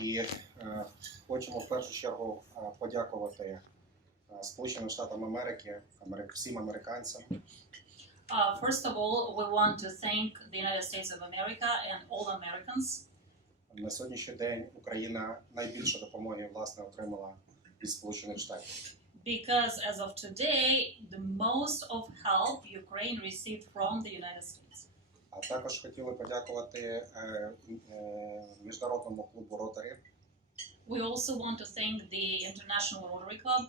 І хочемо в першу чергу подякувати Сполученим Штатам Америки, всім американцям. First of all, we want to thank the United States of America and all Americans. На сьогоднішній день Україна найбільше допомоги, власне, отримала від Сполучених Штатів. Because as of today, the most of help Ukraine received from the United States. А також хотіли подякувати міжнародному клубу Rotary. We also want to thank the International Rotary Club,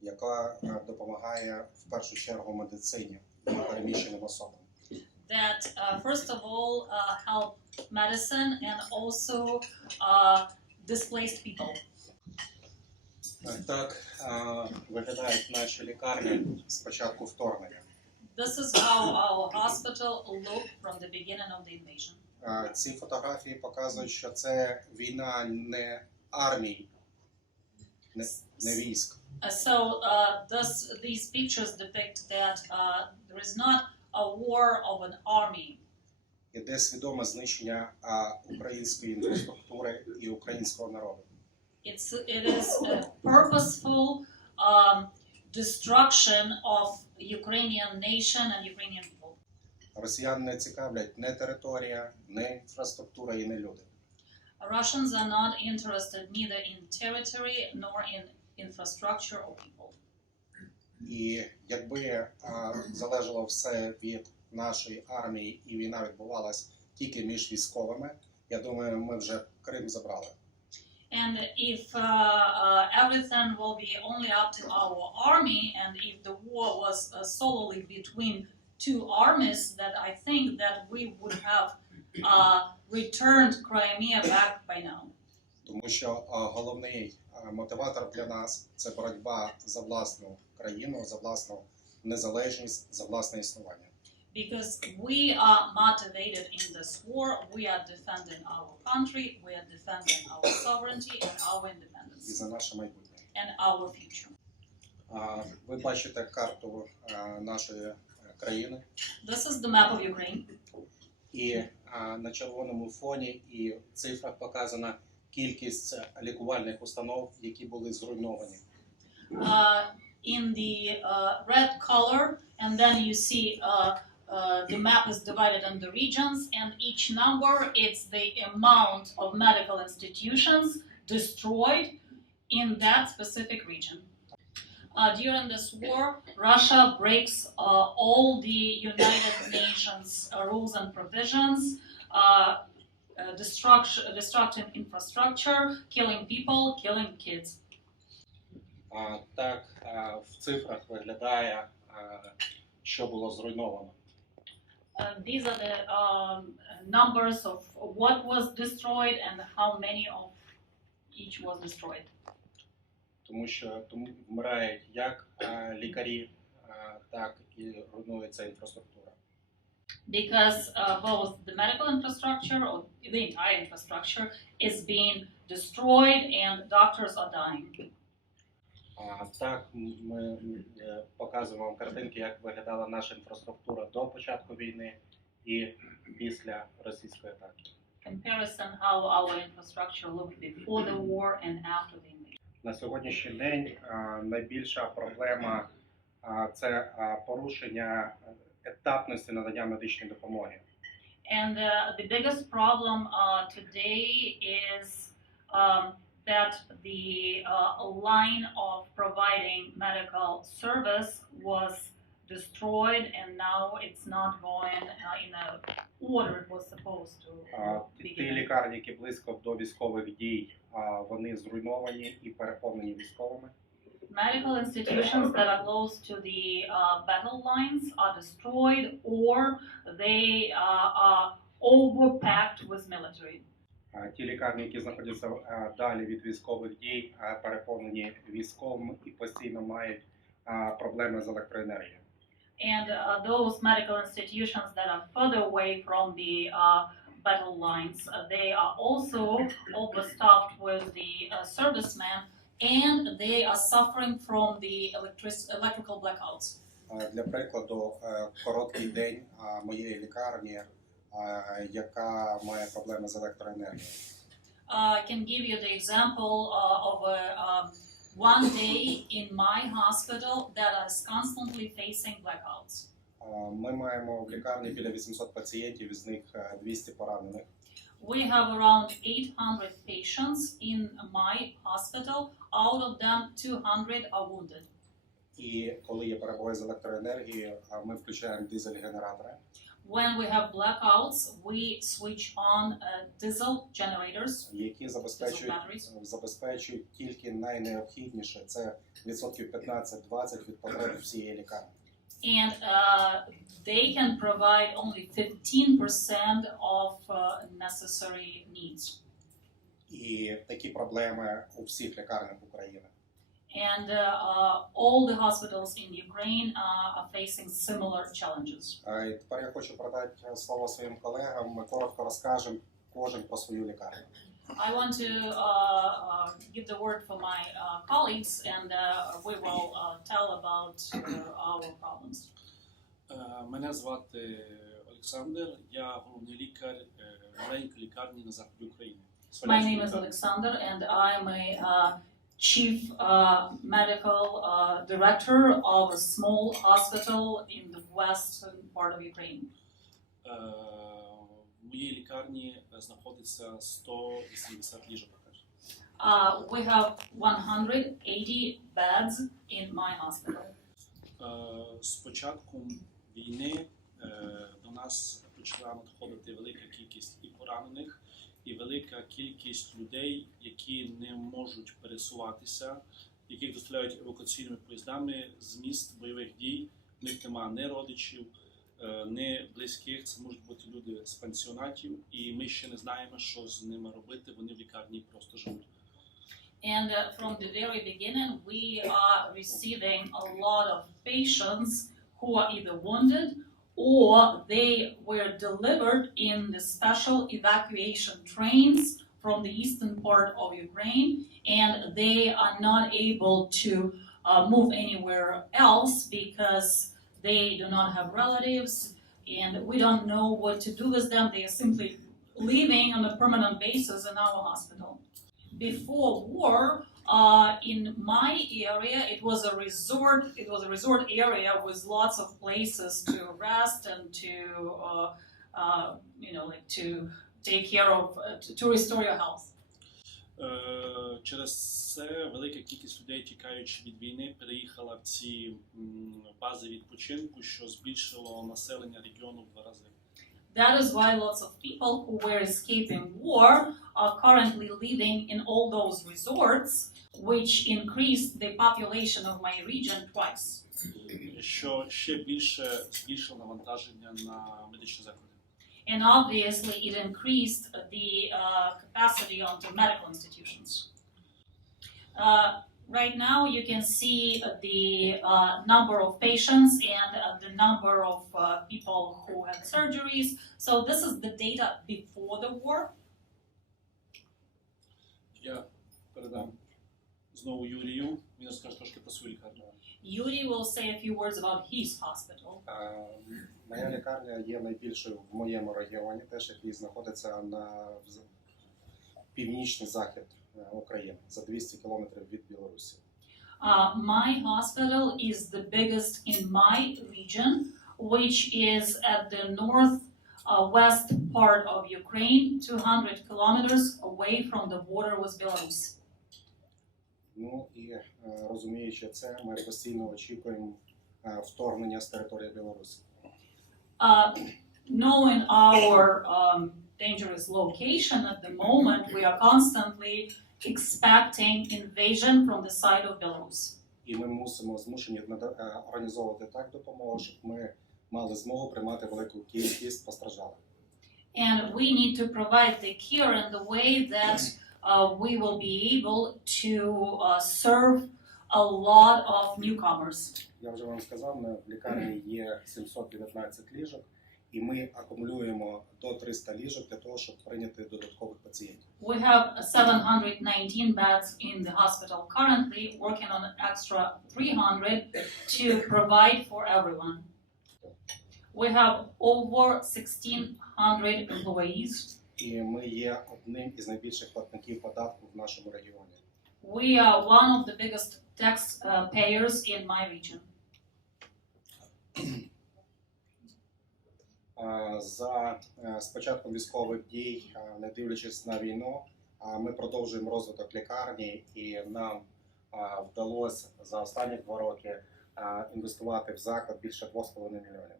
яка допомагає в першу чергу медицині і переміщеним особам. that first of all help medicine and also displaced people. Так виглядають наші лікарні з початку вторгнення. This is how our hospital looked from the beginning of the invasion. Ці фотографії показують, що це війна не армії, не військ. So these pictures depict that there is not a war of an army. Іде свідоме знищення української інфраструктури і українського народу. It is a purposeful destruction of Ukrainian nation and Ukrainian people. Росіян не цікавлять не територія, не інфраструктура і не люди. Russians are not interested neither in territory nor in infrastructure or people. І якби залежало все від нашої армії і війна відбувалась тільки між військовими, я думаю, ми вже Крим забрали. And if everything will be only up to our army, and if the war was solely between two armies, that I think that we would have returned Crimea back by now. Тому що головний мотиватор для нас – це боротьба за власну країну, за власну незалежність, за власне існування. Because we are motivated in this war, we are defending our country, we are defending our sovereignty and our І independence за наше майбутнє. and our future. Ви бачите карту нашої країни. This is the map of Ukraine. І на червоному фоні і в цифрах показана кількість лікувальних установ, які були зруйновані. In the red color, and then you see the map is divided into regions, and each number it's the amount of medical institutions destroyed in that specific region. During this war, Russia breaks all the United Nations rules and provisions, destructing infrastructure, killing people, killing kids. Так, в цифрах виглядає, що було зруйновано. These are the numbers of what was destroyed and how many of each was destroyed. Тому що вмирають як лікарі, так і руйнується інфраструктура. Because both the medical infrastructure or the entire infrastructure is being destroyed and doctors are dying. Так, ми показуємо вам картинки, як виглядала наша інфраструктура до початку війни і після російської атаки. Comparison how our infrastructure looked before the war and after the invasion. На сьогоднішній день найбільша проблема це порушення етапності надання медичної допомоги. And the biggest problem today is that the line of providing medical service was destroyed, and now it's not going in the order it was supposed to. Ті лікарні, які близько до військових дій, вони зруйновані і переповнені військовими. Medical institutions that are close to the battle lines are destroyed, or they are overpacked with military. Ті лікарні, які знаходяться далі від військових дій, переповнені військовими і постійно мають проблеми з електроенергією. And those medical institutions that are further away from the battle lines, they are also overstuffed with the servicemen, and they are suffering from the electrical blackouts. Для прикладу, короткий день моєї лікарні, яка має проблеми з електроенергією. can give you the example of one day in my hospital that is constantly facing blackouts. Ми маємо в лікарні біля 800 пацієнтів, із них 200 поранених. We have around 800 patients in my hospital. Out of them, 200 are wounded. І коли є перебої з електроенергією, ми включаємо дизель-генератори. When we have blackouts, we switch on diesel generators, які забезпечують тільки найнеобхідніше. Це відсотків 15-20 від потреб всієї лікарні. and they can provide only 15% of necessary needs. І такі проблеми у всіх лікарнях України. And all the hospitals in Ukraine are facing similar challenges. І тепер я хочу передати слово своїм колегам. Ми коротко розкажемо кожен про свою лікарню. I want to give the word for my colleagues, and we will tell about our problems. Мене звати Олександр, я головний лікар маленької лікарні на заході України. My name is Alexander, and I'm a chief medical director of a small hospital in the western part of Ukraine. В моїй лікарні знаходиться 180 ліжок. We have 180 beds in my hospital. З початком війни до нас почала надходити велика кількість і поранених, і велика кількість людей, які не можуть пересуватися, яких доставляють евакуаційними поїздами з місць бойових дій. В них немає ні родичів, ні близьких, це можуть бути люди з пансіонатів, і ми ще не знаємо, що з ними робити, вони в лікарні просто живуть. And from the very beginning, we are receiving a lot of patients who are either wounded or they were delivered in the special evacuation trains from the eastern part of Ukraine, and they are not able to move anywhere else because they do not have relatives, and we don't know what to do with them. They are simply living on a permanent basis in our hospital. Before war, in my area, it was a resort. It was a resort area with lots of places to rest and to, to take care of, to restore your health. Через це велика кількість людей, тікаючи від війни, переїхала в ці бази відпочинку, що збільшило населення регіону в 2 рази. That is why lots of people who were escaping war are currently living in all those resorts, which increased the population of my region twice. Що ще більше збільшило навантаження на медичні заклади. And obviously it increased the capacity onto medical institutions. Right now you can see the number of patients and the number of people who had surgeries. So this is the data before the war. Я передам знову Юрію, він розкаже трошки про свою лікарню. Yuri will say a few words about his hospital. Моя лікарня є найбільшою в моєму регіоні, теж який знаходиться на північний захід України, за 200 кілометрів від Білорусі. My hospital is the biggest in my region, which is at the northwest part of Ukraine, 200 kilometers away from the border with Belarus. Ну і розуміючи це, ми постійно очікуємо вторгнення з території Білорусі. Knowing our dangerous location at the moment, we are constantly expecting invasion from the side of Belarus. І ми змушені організовувати так допомогу, щоб ми мали змогу приймати велику кількість постраждалих. And we need to provide the care in the way that we will be able to serve a lot of newcomers. Я вже вам сказав, в лікарні є 719 ліжок, і ми акумулюємо до 300 ліжок для того, щоб прийняти додаткових пацієнтів. We have 719 beds in the hospital currently, working on an extra 300 to provide for everyone. We have over 1,600 employees. і ми є одним із найбільших платників податків в нашому регіоні. We are one of the biggest tax payers in my region. З початком військових дій, не дивлячись на війну, ми продовжуємо розвиток лікарні, і нам вдалося за останні 2 роки інвестувати в заклад більше 2,5 мільйонів.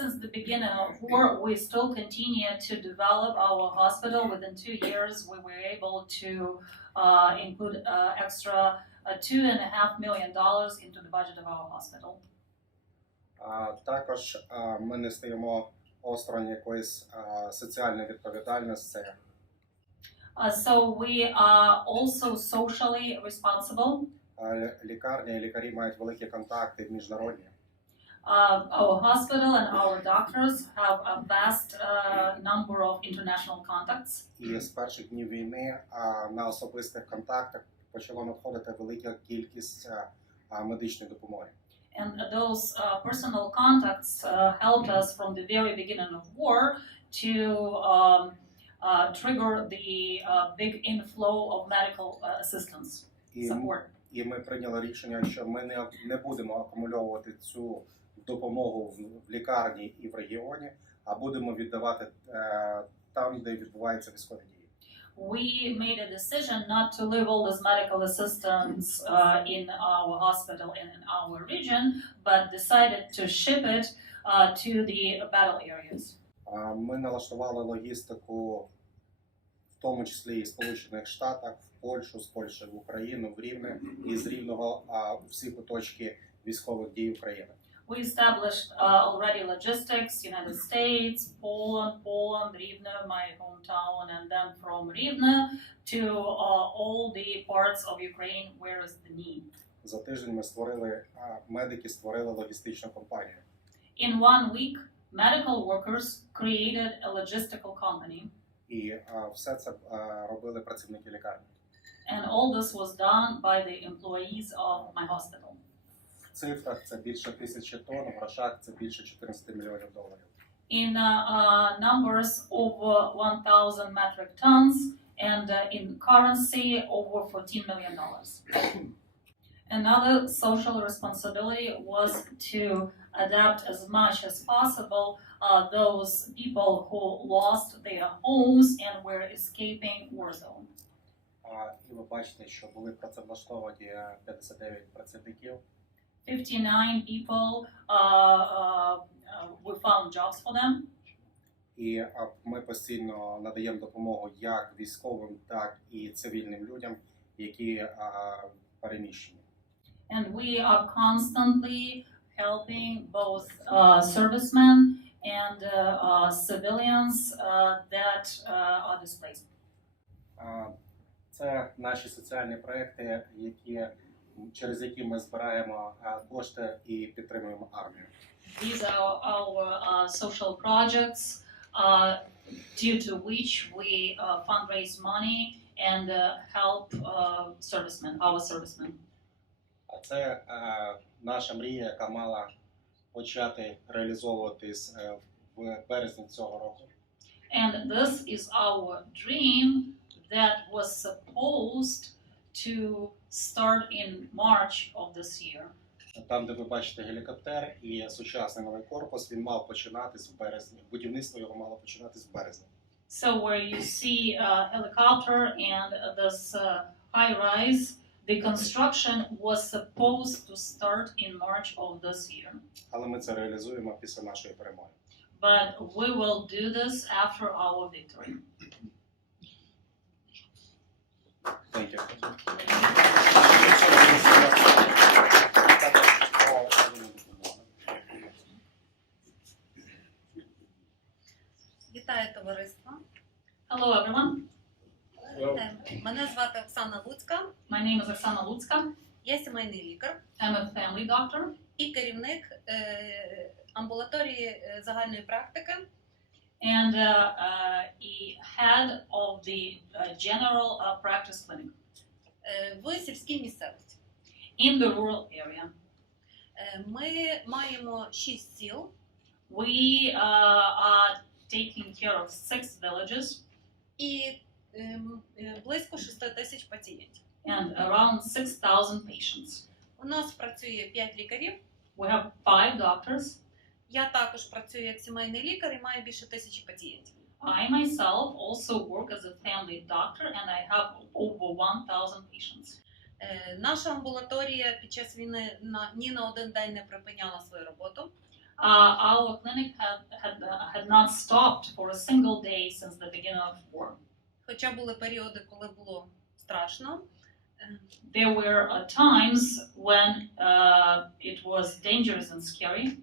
Since the beginning of war, we still continue to develop our hospital. Within 2 years, we were able to include extra $2.5 million into the budget of our hospital. Також ми не стоїмо осторонь якоїсь соціальної відповідальності. So we are also socially responsible. Лікарня і лікарі мають великі контакти міжнародні. Our hospital and our doctors have a vast number of international contacts. І з перших днів війни на особистих контактах почало надходити велика кількість медичної допомоги. And those personal contacts helped us from the very beginning of war to trigger the big inflow of medical assistance support. І ми прийняли рішення, що ми не будемо акумульовувати цю допомогу в лікарні і в регіоні, а будемо віддавати там, де відбуваються військові дії. We made a decision not to leave all this medical assistance in our hospital and in our region, but decided to ship it to the battle areas. Ми налаштували логістику, в тому числі і в Сполучених Штатах, в Польщу, з Польщі в Україну, в Рівне, і з Рівного у всі куточки військових дій України. We established already logistics, United States, Poland, Rivne, my hometown, and then from Rivne to all the parts of Ukraine where is the need. За тиждень медики створили логістичну компанію. In 1 week, medical workers created a logistical company. І все це робили працівники лікарні. And all this was done by the employees of my hospital. В цифрах це більше 1000 тонн, в грошах це більше 14 мільйонів доларів. In numbers over 1,000 metric tons, and in currency over $14 million. Another social responsibility was to adapt as much as possible those people who lost their homes and were escaping war zone. І ви бачите, що були працевлаштовані 59 працівників. 59 people, we found jobs for them. І ми постійно надаємо допомогу як військовим, так і цивільним людям, які переміщені. And we are constantly helping both servicemen and civilians that are displaced. Це наші соціальні проекти, через які ми збираємо кошти і підтримуємо армію. These are our social projects due to which we fundraise money and help servicemen, our servicemen. А це наша мрія, яка мала почати реалізовуватись в березні цього року. And this is our dream that was supposed to start in March of this year. Там, де ви бачите гелікоптер і сучасний новий корпус, він мав починатись в березні. Будівництво його мало починатись в березні. So where you see a helicopter and this high-rise, the construction was supposed to start in March of this year. Але ми це реалізуємо після нашої перемоги. But we will do this after our victory. Thank you. Вітаю товариство. Hello everyone, Мене звати Оксана Луцька. my name is Oksana Lutska. Я сімейний лікар I'm a family doctor і керівник амбулаторії загальної практики and a head of the general practice clinic в сільській місцевості. in the rural area. Ми маємо 6 сіл. We are taking care of 6 villages і близько 6 тисяч пацієнтів. and around 6,000 patients. У нас працює 5 лікарів. We have 5 doctors. Я також працюю як сімейний лікар і маю більше 1000 пацієнтів. I myself also work as a family doctor and I have over 1,000 patients. Наша амбулаторія під час війни ні на один день не припиняла свою роботу. Our clinic had not stopped for a single day since the beginning of war. Хоча були періоди, коли було страшно. There were times when it was dangerous and scary.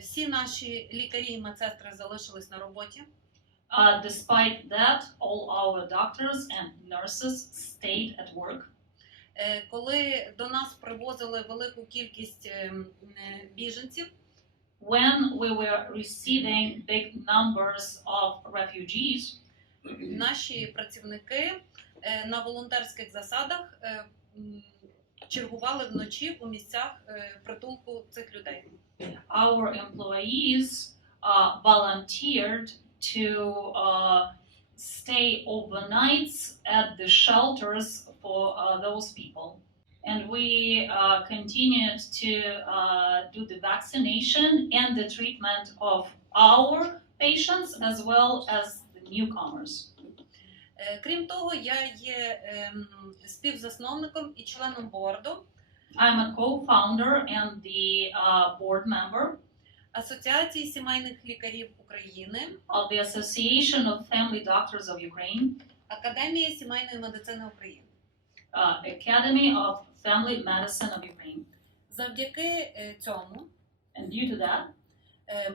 Всі наші лікарі і медсестри залишились на роботі. Despite that, all our doctors and nurses stayed at work. Коли до нас привозили велику кількість біженців, When we were receiving big numbers of refugees, наші працівники на волонтерських засадах чергували вночі у місцях притулку цих людей. our employees volunteered to stay overnights at the shelters for those people. And we continued to do the vaccination and the treatment of our patients as well as the newcomers. Крім того, я є співзасновником і членом борду I'm a co-founder and the board member Асоціації сімейних лікарів України, of the Association of Family Doctors of Ukraine, Академії сімейної медицини України. Academy of Family Medicine of Ukraine. Завдяки цьому And due to that,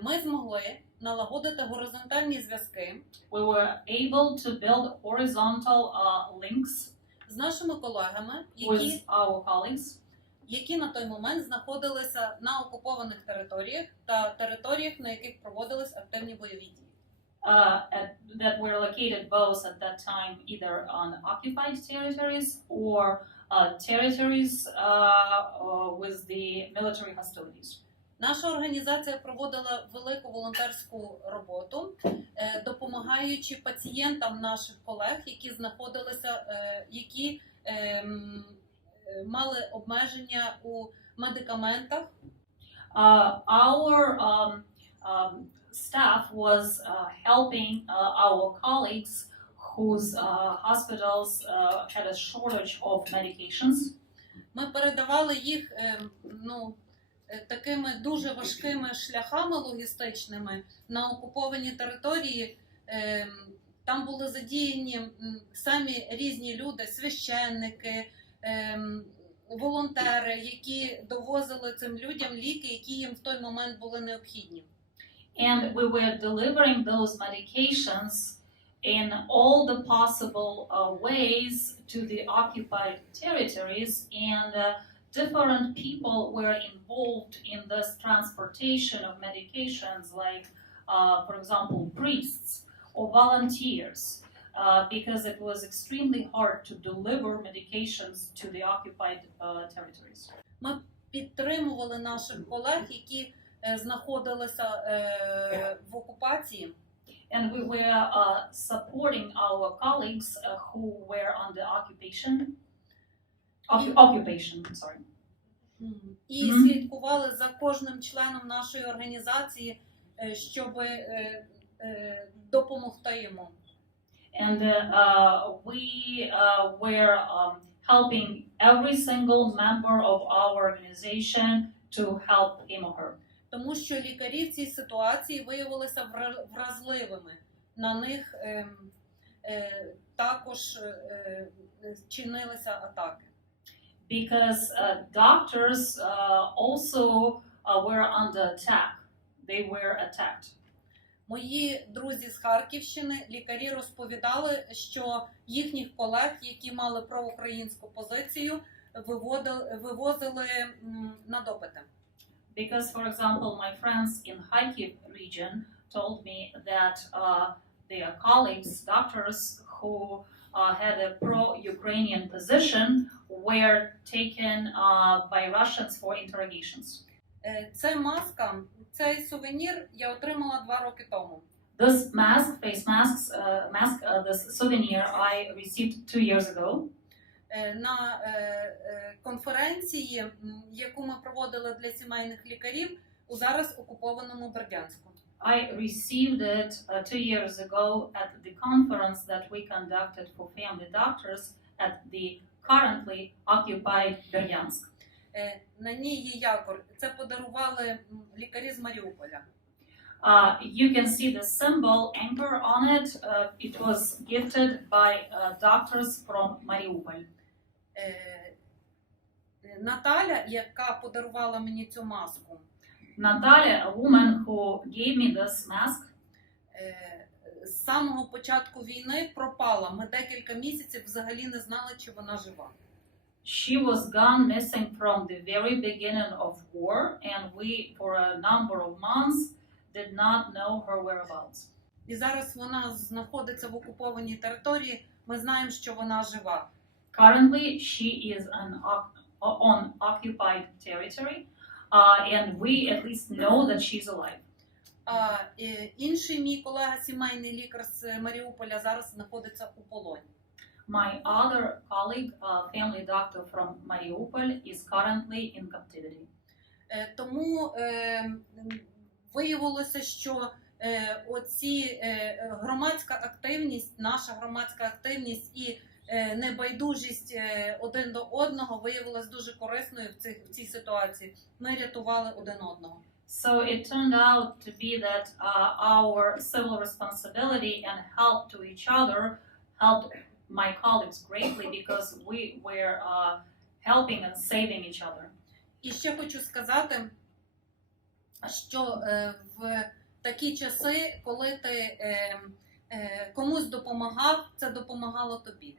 ми змогли налагодити горизонтальні зв'язки we were able to build horizontal links з нашими колегами, with our colleagues які на той момент знаходилися на окупованих територіях та територіях, на яких проводились активні бойові дії. that were located both at that time either on occupied territories or territories with the military hostilities. Наша організація проводила велику волонтерську роботу, допомагаючи пацієнтам наших колег, які знаходилися, які мали обмеження у медикаментах. Our staff was helping our colleagues whose hospitals had a shortage of medications. Ми передавали їх такими дуже важкими шляхами логістичними на окуповані території. Там були задіяні самі різні люди, священники, волонтери, які довозили цим людям ліки, які їм в той момент були необхідні. And we were delivering those medications in all the possible ways to the occupied territories, and different people were involved in this transportation of medications, like, for example, priests or volunteers, because it was extremely hard to deliver medications to the occupied territories. Ми підтримували наших колег, які знаходилися в окупації. And we were supporting our colleagues who were on the occupation, sorry. І слідкували за кожним членом нашої організації, щоб допомогти йому. And we were helping every single member of our organization to help him or her. Тому що лікарі в цій ситуації виявилися вразливими. На них також чинилися атаки. Because doctors also were under attack. They were attacked. Мої друзі з Харківщини, лікарі, розповідали, що їхніх колег, які мали проукраїнську позицію, вивозили на допити. Because, for example, my friends in Kharkiv region told me that their colleagues, doctors who had a pro-Ukrainian position, were taken by Russians for interrogations. Ця маска, цей сувенір я отримала 2 роки тому. This face mask, this souvenir I received 2 years ago. На конференції, яку ми проводили для сімейних лікарів у зараз окупованому Бердянську. I received it 2 years ago at the conference that we conducted for family doctors at the currently occupied Berdyansk. На ній є якор. Це подарували лікарі з Маріуполя. You can see the symbol anchor on it. It was gifted by doctors from Mariupol. Наталя, яка подарувала мені цю маску, Natalia, a woman who gave me this mask, з самого початку війни пропала. Ми декілька місяців взагалі не знали, чи вона жива. she was gone missing from the very beginning of war, and we, for a number of months, did not know her whereabouts. І зараз вона знаходиться в окупованій території. Ми знаємо, що вона жива. Currently, she is on occupied territory, and we at least know that she's alive. А інший мій колега, сімейний лікар з Маріуполя, зараз знаходиться у полоні. My other colleague, family doctor from Mariupol, is currently in captivity. Тому виявилося, що оці громадська активність, наша громадська активність і небайдужість один до одного виявилась дуже корисною в цій ситуації. Ми рятували один одного. So it turned out to be that our civil responsibility and help to each other helped my colleagues greatly because we were helping and saving each other. І ще хочу сказати, що в такі часи, коли ти комусь допомагав, це допомагало тобі.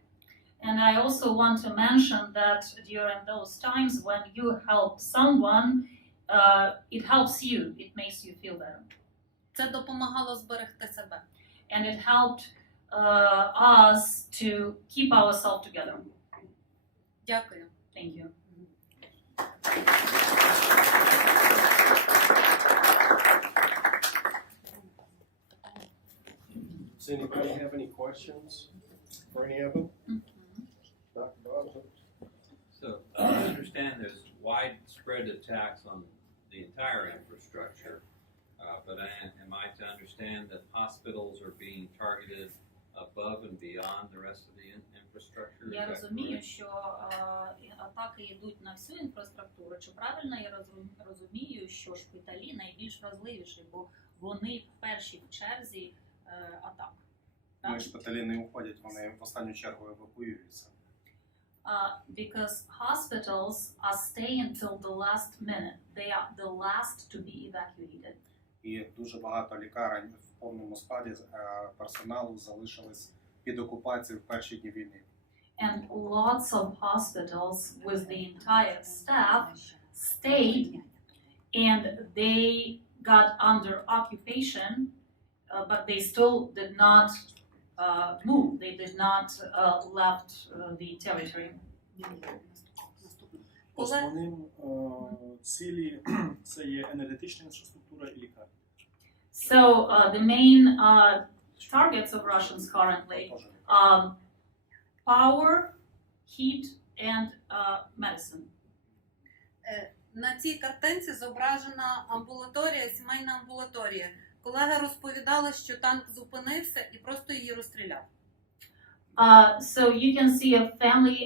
And I also want to mention that during those times when you help someone, it helps you, it makes you feel better. Це допомагало зберегти себе. And it helped us to keep ourselves together. Dякую. Thank you. Does anybody have any questions for any of them? Dr. Bob? So, I understand there's widespread attacks on the entire infrastructure, but am I to understand that hospitals are being targeted above and beyond the rest of the infrastructure? Я розумію, що атаки йдуть на всю інфраструктуру. Чи правильно я розумію, що шпиталі найбільш вразливіші, бо вони перші в черзі атак? Ми шпиталі не уходять, вони в останню чергу евакуюються. Because hospitals are staying until the last minute. They are the last to be evacuated. І дуже багато лікарень в повному складі персоналу залишились під окупацією в перші дні війни. And lots of hospitals with the entire staff stayed and they got under occupation, but they still did not move. They did not left the territory. Основним цілі це є енергетична інфраструктура і лікарня. So the main targets of Russians currently power, heat, and medicine. На цій картинці зображена амбулаторія, сімейна амбулаторія. Колега розповідала, що танк зупинився і просто її розстріляв. So you can see a family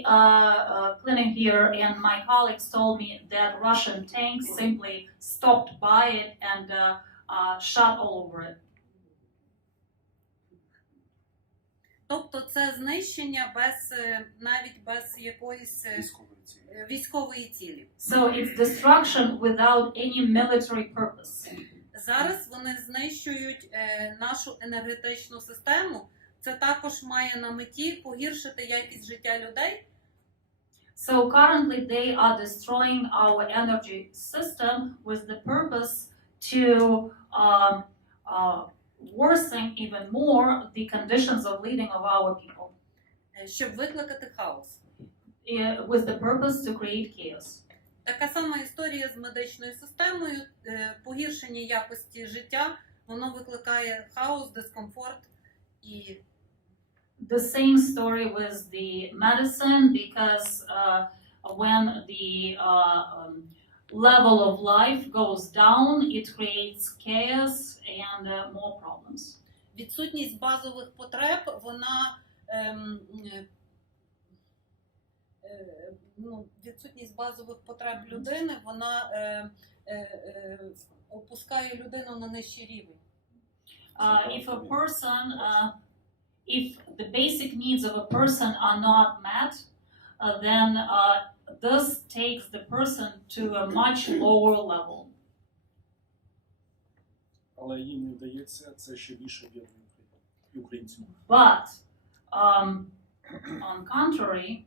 clinic here, and my colleagues told me that Russian tanks simply stopped by it and shot all over it. Тобто це знищення навіть без якоїсь військової цілі. So it's destruction without any military purpose. Зараз вони знищують нашу енергетичну систему. Це також має на меті погіршити якість життя людей. So currently they are destroying our energy system with the purpose to worsen even more the conditions of living of our people. Щоб викликати хаос. With the purpose to create chaos. Така сама історія з медичною системою, погіршення якості життя воно викликає хаос, дискомфорт і The same story with the medicine, because when the level of life goes down, it creates chaos and more problems. відсутність базових потреб, вона відсутність базових потреб людини, вона опускає людину на нижчий рівень. If the basic needs of a person are not met, then this takes the person to a much lower level. Але їм не вдається, це ще більше об'єднує українців. But on contrary,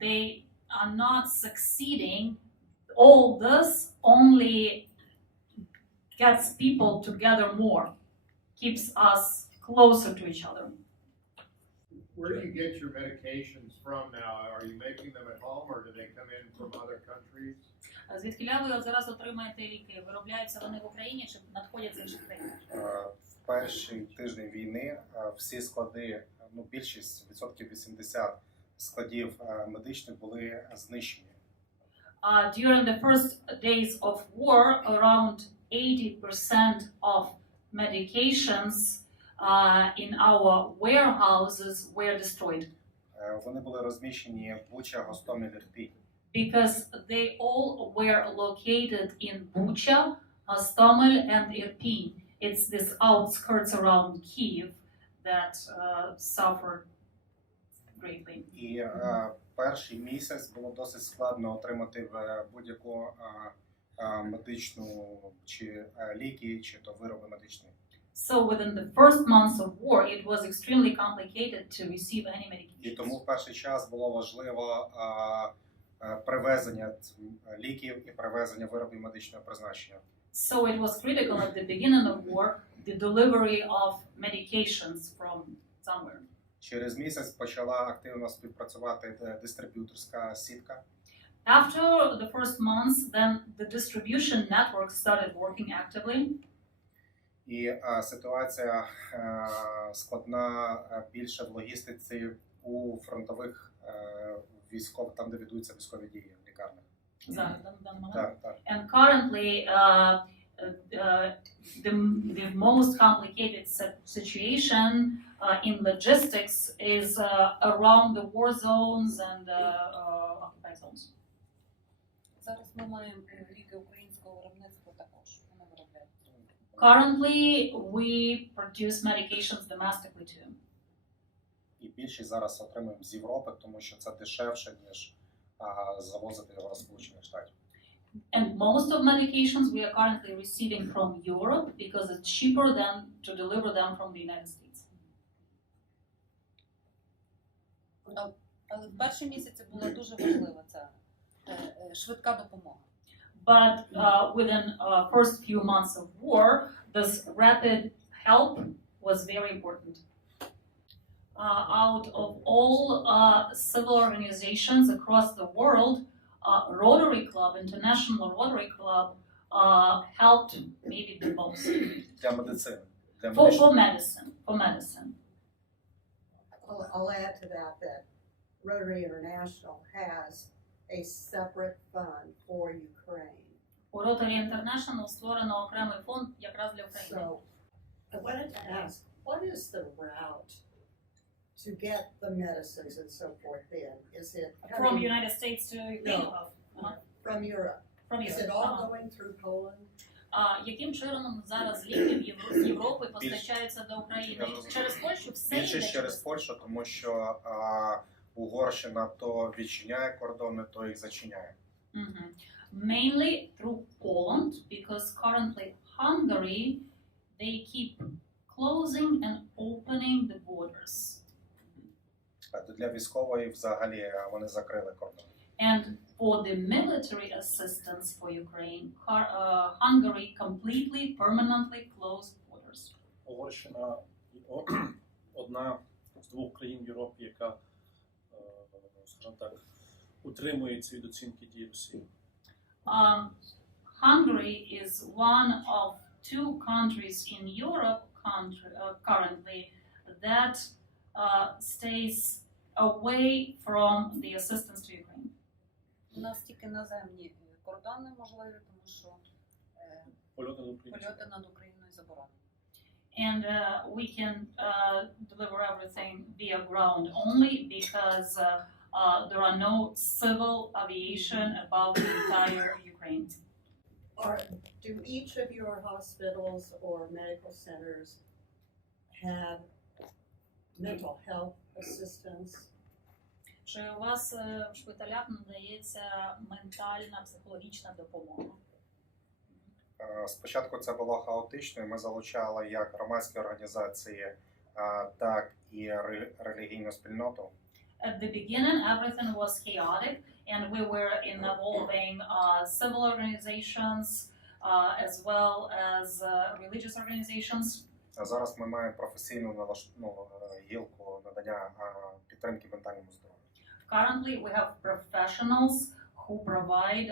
they are not succeeding. All this only gets people together more, keeps us closer to each other. Where do you get your medications from now? Are you making them at home or do they come in from other countries? Звідкіля ви зараз отримаєте ліки? Виробляються вони в Україні чи надходять з інших країн? В перший тиждень війни всі склади, більшість, відсотків 80 складів медичних були знищені. During the first days of war, around 80% of medications in our warehouses were destroyed. Вони були розміщені в Буча, Гостомель, Ірпінь. Because they all were located in Bucha, Hostomel, and Irpin. It's this outskirts around Kyiv that suffered greatly. І перший місяць було досить складно отримати будь-яку медичну чи ліки, чи то вироби медичні. So within the first months of war, it was extremely complicated to receive any medication. І тому в перший час було важливо привезення ліків і привезення виробів медичного призначення. So it was critical at the beginning of war, the delivery of medications from somewhere. Через місяць почала активно співпрацювати дистриб'юторська сітка. After the first months, then the distribution network started working actively. І ситуація складна більше в логістиці у фронтових військових, там де ведуться військові дії в лікарнях. Так. And currently, the most complicated situation in logistics is around the war zones and occupied zones. Зараз ми маємо ліки українського виробництва також. Currently, we produce medications domestically too. І більшість зараз отримуємо з Європи, тому що це дешевше, ніж завозити його з Сполучених Штатів. And most of medications we are currently receiving from Europe because it's cheaper than to deliver them from the United States. Але в перші місяці була дуже важлива ця швидка допомога. But within first few months of war, this rapid help was very important. Out of all civil organizations across the world, Rotary Club, International Rotary Club, helped maybe the most. Для медицини. For medicine. I'll add to that Rotary International has a separate fund for Ukraine. У Rotary International створено окремий фонд якраз для України. So, I wanted to ask, what is the route to get the medicines and so forth in? Is it From United States to Ukraine? from Europe? From Is Europe. it all going through Poland? Яким чином зараз ліки з Європи постачаються до України? Через Польщу все йде? Більше через Польщу, тому що Угорщина то відчиняє кордони, то їх зачиняє. Mainly through Poland, because currently Hungary, they keep closing and opening the borders. Для військової взагалі вони закрили кордон. And for the military assistance for Ukraine, Hungary completely, permanently closed borders. Угорщина одна з двох країн в Європі, яка, скажімо так, утримується від оцінки дій Росії. Hungary is one of 2 countries in Europe currently that stays away from the assistance to Ukraine. У нас тільки наземні кордони можливі, тому що Польоти до України. польоти над Україною заборонені. And we can deliver everything via ground only because there are no civil aviation above the entire Ukraine. Do each of your hospitals or medical centers have mental health assistance? Чи у вас в шпиталях надається ментальна, психологічна допомога? Спочатку це було хаотично, і ми залучали як громадські організації, так і релігійну спільноту. At the beginning, everything was chaotic, and we were involving civil organizations as well as religious organizations. А зараз ми маємо професійну гілку надання підтримки ментальному здоров'ю. Currently, we have professionals who provide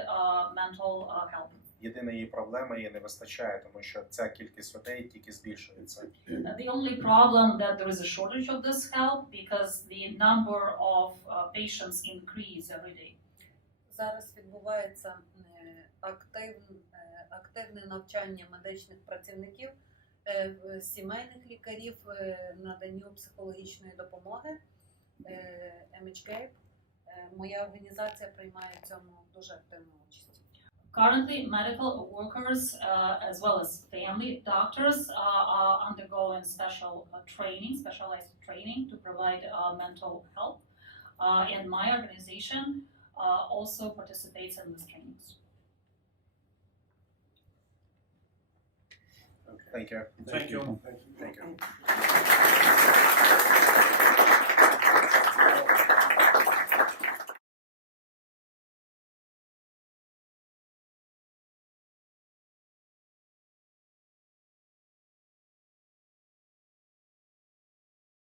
mental help. Єдина її проблема її не вистачає, тому що ця кількість людей тільки збільшується. The only problem that there is a shortage of this help because the number of patients increase every day. Зараз відбувається активне навчання медичних працівників, сімейних лікарів, наданню психологічної допомоги, MHK. Моя організація приймає в цьому дуже активну участь. Currently, medical workers as well as family doctors are undergoing specialized training to provide mental help. And my organization also participates in these trainings. Thank you. Thank you. Thank you.